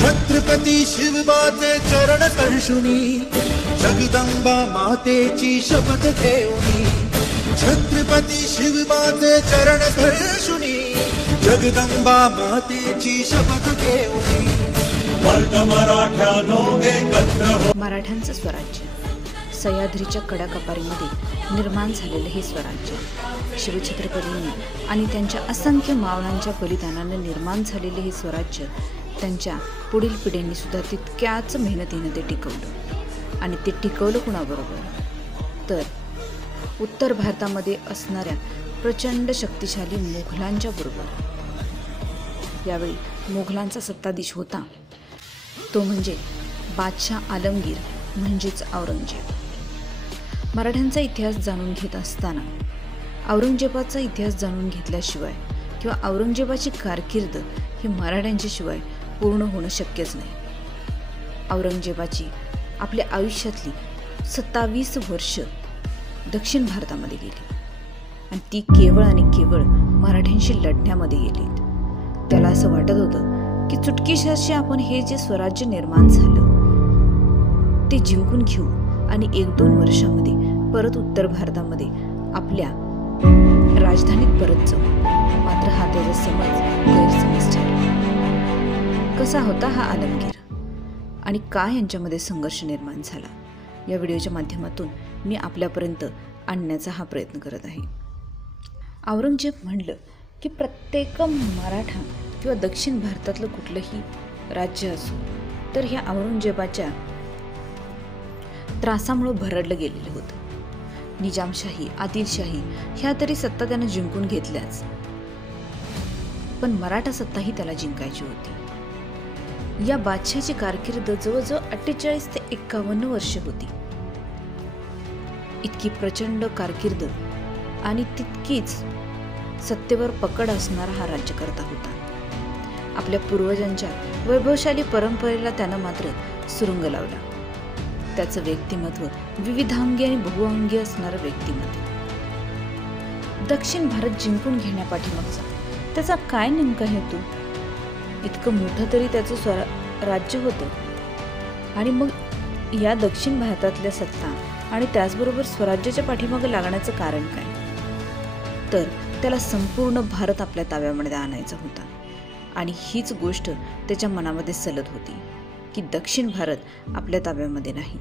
छत्रपती शिवबाचे चरण स्पर्शुनी जगदंबा मातेची शपथ घेऊनी छत्रपती शिवबाचे चरण स्पर्शुनी जगदंबा मातेची शपथ घेऊनी मराठ्यानो एकत्र हो. मराठ्यांचं स्वराज्य सह्याद्रीच्या कडाकपारीमध्ये निर्माण झालेलं हे स्वराज्य शिवछत्रपतींनी आणि त्यांच्या असंख्य मावळांच्या बलिदानाने निर्माण झालेले हे स्वराज्य त्यांच्या पुढील पिढ्यांनी सुद्धा तितक्याच मेहनतीने ते टिकवलं. आणि ते टिकवलं कुणाबरोबर तर उत्तर भारतामध्ये असणाऱ्या प्रचंड शक्तिशाली मुघलांच्या बरोबर. यावेळी मुघलांचा सत्ताधीश होता तो म्हणजे बादशाह आलमगीर म्हणजेच औरंगजेब. मराठ्यांचा इतिहास जाणून घेत असताना औरंगजेबाचा इतिहास जाणून घेतल्याशिवाय किंवा औरंगजेबाची कारकीर्द ही मराठ्यांच्या शिवाय पूर्ण होणं शक्यच नाही. औरंगजेबाची आपल्या आयुष्यातली 27 वर्ष दक्षिण भारतामध्ये गेली आणि ती केवळ आणि केवळ मराठ्यांशी लढण्यामध्ये गेली. त्याला असं वाटत होतं की चुटकीसरशी आपण हे जे स्वराज्य निर्माण झालं ते जिंकून घेऊ आणि 1-2 वर्षामध्ये परत उत्तर भारतामध्ये आपल्या राजधानीत परत जाऊ. मात्र हा त्याचा समज गैरसमज ठरला. कसा होता हा आलमगीर आणि का यांच्यामध्ये संघर्ष निर्माण झाला या व्हिडिओच्या माध्यमातून मी आपल्यापर्यंत आणण्याचा हा प्रयत्न करत आहे. औरंगजेब म्हणलं की प्रत्येक मराठा किंवा दक्षिण भारतातलं कुठलंही राज्य असो तर ह्या औरंगजेबाच्या त्रासामुळे भरडलं गेलेलं होतं. निजामशाही आदिलशाही ह्या तरी सत्ता त्यानं जिंकून घेतल्याच पण मराठा सत्ता ही त्याला जिंकायची होती. या बादशाची कारकीर्द जवळजवळ 48 ते 51 वर्ष होती. इतकी प्रचंड कारकीर्द आणि तितकीच सत्तेवर पकड असणारा हा राज्यकर्ता होता. आपल्या पूर्वजांच्या वैभवशाली परंपरेला त्यानं मात्र सुरुंग लावला. त्याचं व्यक्तिमत्व विविधांगी आणि बहुअंगी असणारं व्यक्तिमत्व. दक्षिण भारत जिंकून घेण्यापाठीमागचा त्याचा काय नेमका हेतू? इतकं मोठं तरी त्याचं राज्य होतं आणि मग या दक्षिण भारतातल्या सत्ता आणि त्याचबरोबर स्वराज्याच्या पाठीमागे लागण्याचं कारण काय? तर त्याला संपूर्ण भारत आपल्या ताब्यामध्ये आणायचा होता आणि हीच गोष्ट त्याच्या मनामध्ये सलत होती की दक्षिण भारत आपल्या ताब्यामध्ये नाही.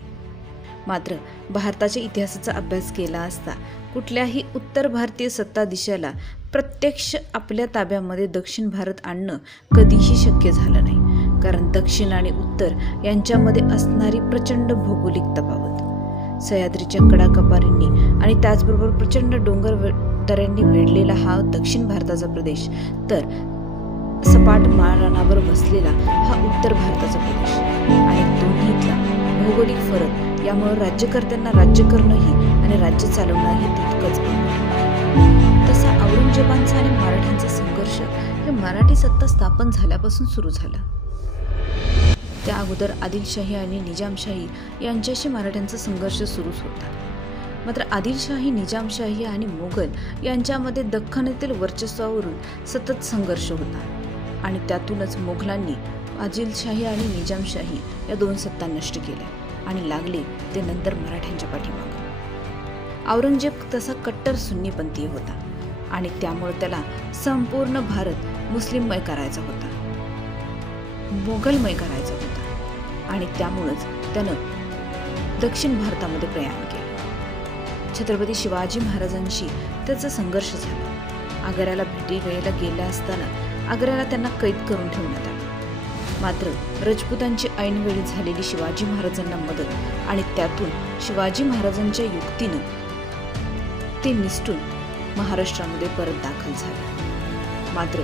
मात्र भारताच्या इतिहासाचा अभ्यास केला असता कुठल्याही उत्तर भारतीय सत्ताधीशाला प्रत्यक्ष आपल्या ताब्यामध्ये दक्षिण भारत आणणं कधीही शक्य झालं नाही. कारण दक्षिण आणि उत्तर यांच्यामध्ये असणारी प्रचंड भौगोलिक तफावत, सह्याद्रीच्या कडाकपारींनी आणि त्याचबरोबर प्रचंड डोंगर दऱ्यांनी वेढलेला हा दक्षिण भारताचा प्रदेश तर सपाट माळरानावर वसलेला हा उत्तर भारताचा प्रदेश आणि दोन्हीतला भौगोलिक फरक यामुळे राज्यकर्त्यांना राज्य करणंही आणि राज्य चालवणंही तितकंच अवघड. तसा औरंगजेबांचा आणि मराठ्यांचा संघर्ष हे मराठी सत्ता स्थापन झाल्यापासून सुरू झाला. त्या अगोदर आदिलशाही आणि निजामशाही यांच्याशी मराठ्यांचा संघर्ष सुरूच होता. मात्र आदिलशाही, निजामशाही आणि मोगल यांच्यामध्ये दख्खनेतील वर्चस्वावरून सतत संघर्ष होता आणि त्यातूनच मोगलांनी आदिलशाही आणि निजामशाही या 2 सत्ता नष्ट केल्या आणि लागले ते नंतर मराठ्यांच्या पाठीमागे. औरंगजेब तसा कट्टर सुन्नीपंथीय होता आणि त्यामुळे त्याला संपूर्ण भारत मुस्लिममय करायचा होता, मोगलमय करायचा होता आणि त्यामुळेच त्यानं दक्षिण भारतामध्ये प्रयाण केलं. छत्रपती शिवाजी महाराजांशी त्याचा संघर्ष झाला. आग्र्याला भेटी वेळेला गेला असताना आग्र्याला त्यांना कैद करून ठेवण्यात आलं. मात्र राजपुतांची ऐनवेळी झालेली शिवाजी महाराजांना मदत आणि त्यातून शिवाजी महाराजांच्या युक्तीनं ते निसटून महाराष्ट्रामध्ये परत दाखल झाले. मात्र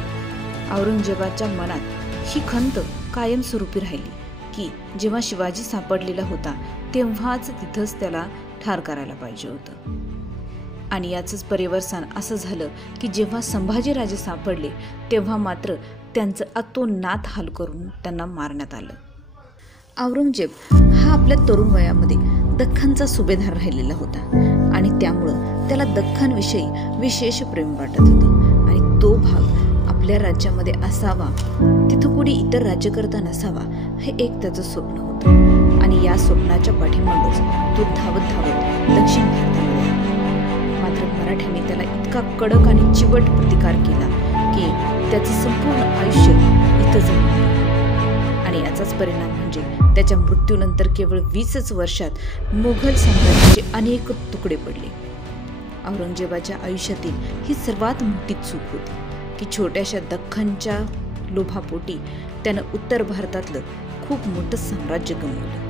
औरंगजेबाच्या मनात ही खंत कायमस्वरूपी राहिली की जेव्हा शिवाजी सापडलेला होता तेव्हाच तिथंच त्याला ठार करायला पाहिजे होतं. आणि याचंच परिवर्तन असं झालं की जेव्हा संभाजीराजे सापडले तेव्हा मात्र त्यांचं अतोनात हाल करून त्यांना मारण्यात आलं. औरंगजेब हा आपल्या तरुण वयामध्ये दख्खनचा सुभेदार राहिलेला होता आणि त्यामुळं त्याला दख्खनविषयी विशेष प्रेम वाटत होतं आणि तो भाग आपल्या राज्यामध्ये असावा, तिथं कोणी इतर राज्यकर्ता नसावा, हे एक त्याचं स्वप्न होतं. आणि या स्वप्नाच्या पाठीमागच तो धावत धावत दक्षिण भारतामध्ये आला. मात्र मराठ्यांनी त्याला इतका कडक आणि चिवट प्रतिकार केला की त्याचं संपूर्ण आयुष्य इथं जाईल. आणि याचाच परिणाम म्हणजे त्याच्या मृत्यूनंतर केवळ 20च वर्षात मुघल साम्राज्याचे अनेक तुकडे पडले. औरंगजेबाच्या आयुष्यातील ही सर्वात मोठी चूक होती की छोट्याशा दख्खनच्या लोभापोटी त्यानं उत्तर भारतातलं खूप मोठं साम्राज्य गमावलं.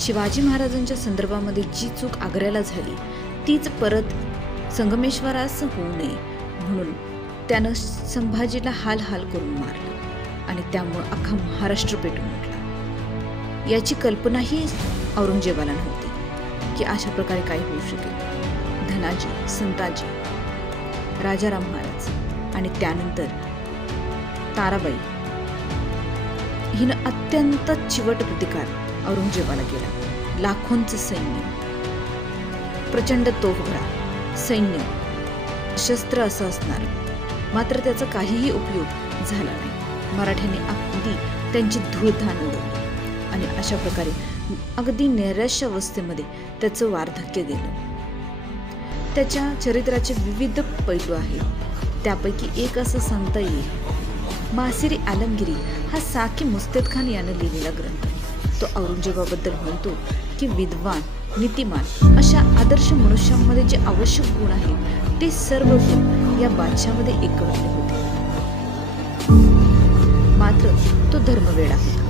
शिवाजी महाराजांच्या संदर्भामध्ये जी चूक आग्र्याला झाली तीच परत संगमेश्वरास होऊ नये म्हणून त्यानं संभाजीला हाल हाल करून मारलं आणि त्यामुळं अख्खा महाराष्ट्र पेटून उठला. याची कल्पनाही औरंगजेबाला नव्हती की अशा प्रकारे काही होऊ शकेल. धनाजी, संताजी, राजाराम महाराज आणि त्यानंतर ताराबाई हिनं अत्यंत चिवट प्रतिकार औरंगजेबाला केला. लाखोंचं सैन्य, प्रचंड तोफगोळा, सैन्य, शस्त्र असं असणार, मात्र त्याचा काहीही उपयोग झाला नाही. मराठ्यांनी अगदी त्यांची धूळधाण उडवली आणि अशा प्रकारे अगदी नैराश्य अवस्थेमध्ये त्याचं वार्धक्य गेलं. त्याच्या चरित्राचे विविध पैलू आहेत. त्यापैकी एक असं सांगता येईल, मासिरी आलमगिरी हा साकी मुस्तैद खान यानं लिहिलेला ग्रंथ. तो औरंगजेबाबद्दल म्हणतो की विद्वान, नीतिमान अशा आदर्श मनुष्यांमध्ये जे आवश्यक गुण आहेत ते सर्व गुण या बादशामध्ये एकवटले होते. मात्र तो धर्मवेडा होता.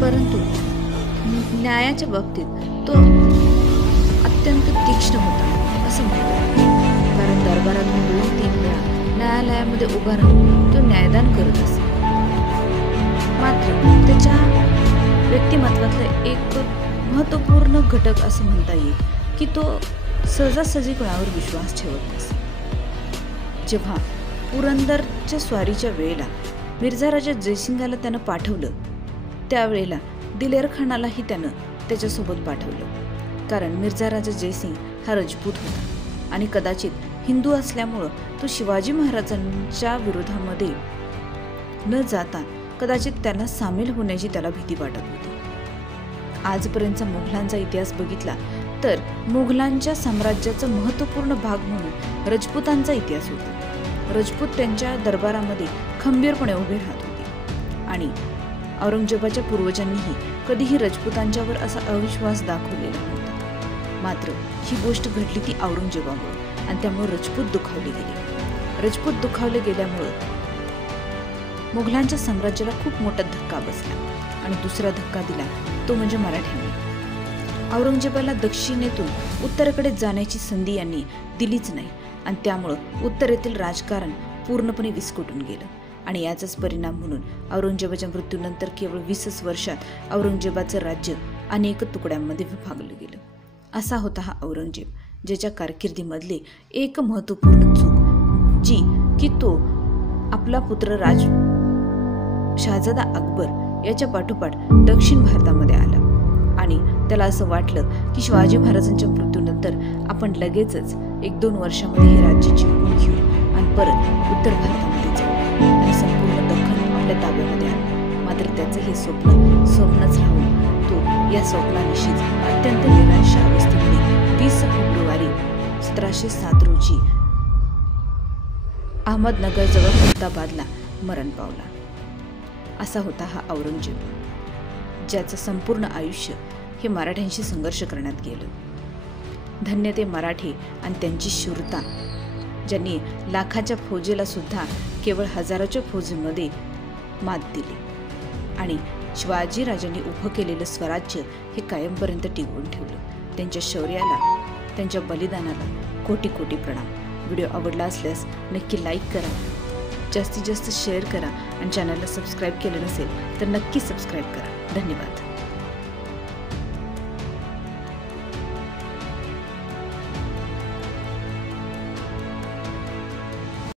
परंतु न्यायाच्या बाबतीत तो अत्यंत तीक्ष्ण होता असं म्हणतात. कारण दरबारातून 2-3 वेळा न्यायालयामध्ये उभा राहून तो न्यायदान करत असे. मात्र त्याच्या व्यक्तिमत्वातला एक महत्त्वपूर्ण घटक असं म्हणता येईल की तो सहजासहजी कोणावर विश्वास ठेवत नसे. जेव्हा पुरंदरच्या स्वारीच्या वेळेला मिर्झा राजा जयसिंगाला त्यानं पाठवलं त्यावेळेला दिलेर खानालाही त्यानं त्याच्यासोबत पाठवलं. कारण मिर्झा राजा जयसिंग हा राजपूत होता आणि कदाचित हिंदू असल्यामुळं तो शिवाजी महाराजांच्या विरोधामध्ये न जाता कदाचित त्यांना सामील होण्याची त्याला भीती वाटत होती. आजपर्यंतचा मुघलांचा इतिहास बघितला तर मुघलांच्या साम्राज्याचा महत्त्वपूर्ण भाग म्हणून राजपुतांचा इतिहास होता. राजपूत त्यांच्या दरबारामध्ये खंबीरपणे उभे राहत होते आणि औरंगजेबाच्या पूर्वजांनीही कधीही राजपुतांच्यावर असा अविश्वास दाखवलेला नव्हता. मात्र ही गोष्ट घडली ती औरंगजेबामुळे आणि त्यामुळे राजपूत दुखावले गेले. राजपूत दुखावले गेल्यामुळं मुघलांच्या साम्राज्याला खूप मोठा धक्का बसला आणि दुसरा धक्का दिला तो म्हणजे मराठ्यांनी. औरंगजेबाला दक्षिणेतून उत्तरेकडे जाण्याची संधी यांनी दिलीच नाही आणि त्यामुळं उत्तरेतील राजकारण पूर्णपणे विस्कटून गेलं. आणि याचाच परिणाम म्हणून औरंगजेबाच्या मृत्यूनंतर केवळ 20च वर्षात औरंगजेबाचं राज्य अनेक तुकड्यांमध्ये विभागलं गेलं. असा होता हा औरंगजेब, ज्याच्या कारकिर्दीमधले एक महत्त्वपूर्ण चूक जी की तो आपला पुत्र शहाजादा अकबर याच्या पाठोपाठ दक्षिण भारतामध्ये आला आणि त्याला असं वाटलं की शिवाजी महाराजांच्या मृत्यूनंतर आपण लगेचच 1-2 वर्षामध्ये हे राज्य जिंकून घेऊ आणि परत उत्तर भारतामध्ये जाऊ आणि संपूर्ण दख्खन आपल्या ताब्यामध्ये आणू. मात्र त्याचं हे स्वप्नच राहून तो या स्वप्नानिशीच अत्यंत निराश अवस्थेमध्ये 20 फेब्रुवारी 1707 रोजी अहमदनगरजवळ खुलताबादला मरण पावला. असा होता हा औरंगजेब, ज्याचं संपूर्ण आयुष्य हे मराठ्यांशी संघर्ष करण्यात गेलं. धन्य ते मराठी आणि त्यांची शूरता, ज्यांनी लाखाच्या फौजेला सुद्धा केवळ हजाराच्या फौजेमध्ये मात दिली आणि शिवाजी राजांनी उभं केलेलं स्वराज्य हे कायमपर्यंत टिकवून ठेवलं. त्यांच्या शौर्याला, त्यांच्या बलिदानाला कोटी कोटी प्रणाम. व्हिडिओ आवडला असल्यास नक्की लाईक करा, जास्तीत जास्त शेअर करा आणि चॅनलला सबस्क्राईब केलं नसेल तर नक्की सबस्क्राईब करा. धन्यवाद.